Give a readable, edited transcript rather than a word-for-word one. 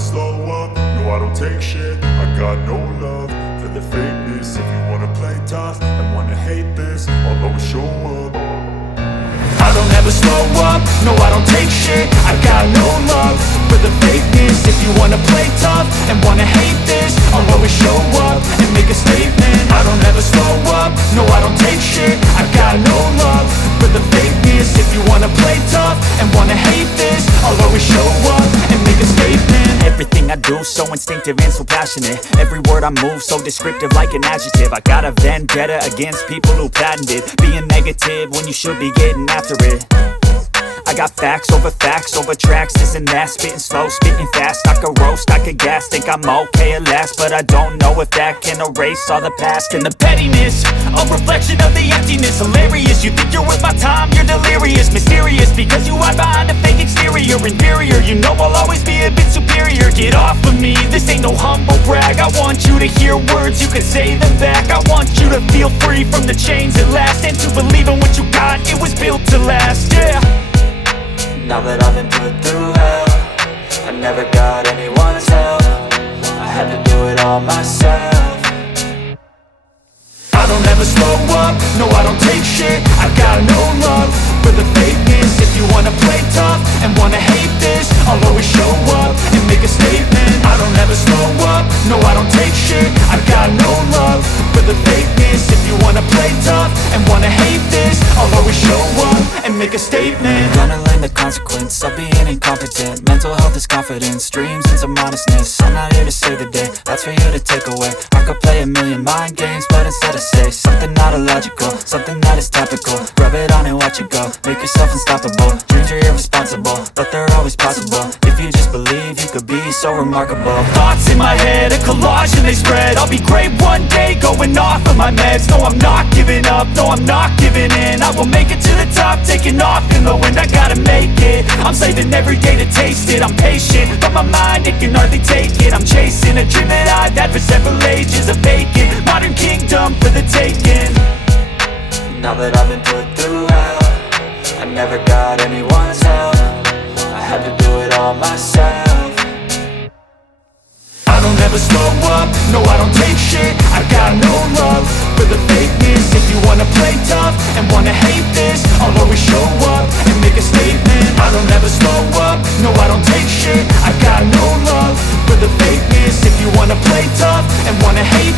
slow up, no I don't take shit. I got no love for the fakeness. If you wanna play tough and wanna hate this, I'll always show up. I don't ever slow up, no I don't take shit. I got no love for the fakeness. If you wanna play tough and wanna hate this, I'll always show up and make a statement. I don't ever slow up, no I don't take shit. I got no love for the fakeness. If you wanna play tough and wanna hate this, I'll always show up and make a statement. Everything I do so instinctive and so passionate. Every word I move so descriptive like an adjective. I got a vendetta against people who patented being negative when you should be getting after it. I got facts over tracks, this and that. Spitting slow, spitting fast, I could roast, I could gas. Think I'm okay at last, but I don't know if that can erase all the past. And the pettiness, a reflection of the emptiness. Hilarious, you think you're worth my time, you're delirious. Mysterious, because you hide behind a fake exterior. Inferior, you know I'll always be a bit superior. Get off of me, this ain't no humble brag. I want you to hear words, you can say them back. I want you to feel free from the chains at last, and to believe in what you got, it was built to last, yeah. Now that I've been put through hell, I never got anyone's help. I had to do it all myself. I don't ever slow up, no I don't take shit. I got no love for the fakeness. If you wanna play tough and wanna hate this, I'll always show up and make a statement. I don't ever slow up, no I don't take shit. I got no love for the fakeness. If you wanna play tough and wanna hate this, I'll always show up and make a statement. Gonna learn the consequence of being incompetent. Mental health is confidence, dreams and some honestness. I'm not here to save the day, that's for you to take away. I could play a million mind games, but instead I say something not illogical, something that is topical. Rub it on and watch it go, make yourself unstoppable. Dreams are irresponsible, but they're always possible. If you just believe, you could be so remarkable. Thoughts in my head, a collage and they spread. I'll be great one day, going off of my meds. No, I'm not giving up, no, I'm not giving in. I will make it to the top, taking off in the wind. I gotta make it, I'm saving every day to taste it. I'm patient, but my mind, it can hardly take it. I'm chasing a dream that I've had for several ages. A vacant, modern kingdom for the taking. Now that I've been put through hell, I never got anyone's help. I had to do it all myself. I don't ever slow up, no I don't take shit. I got no love for the fakeness. If you wanna play tough and wanna hate this, I'll always show up and make a statement. I don't ever slow up, no I don't take shit. I got no love for the fakeness. If you wanna play tough and wanna hate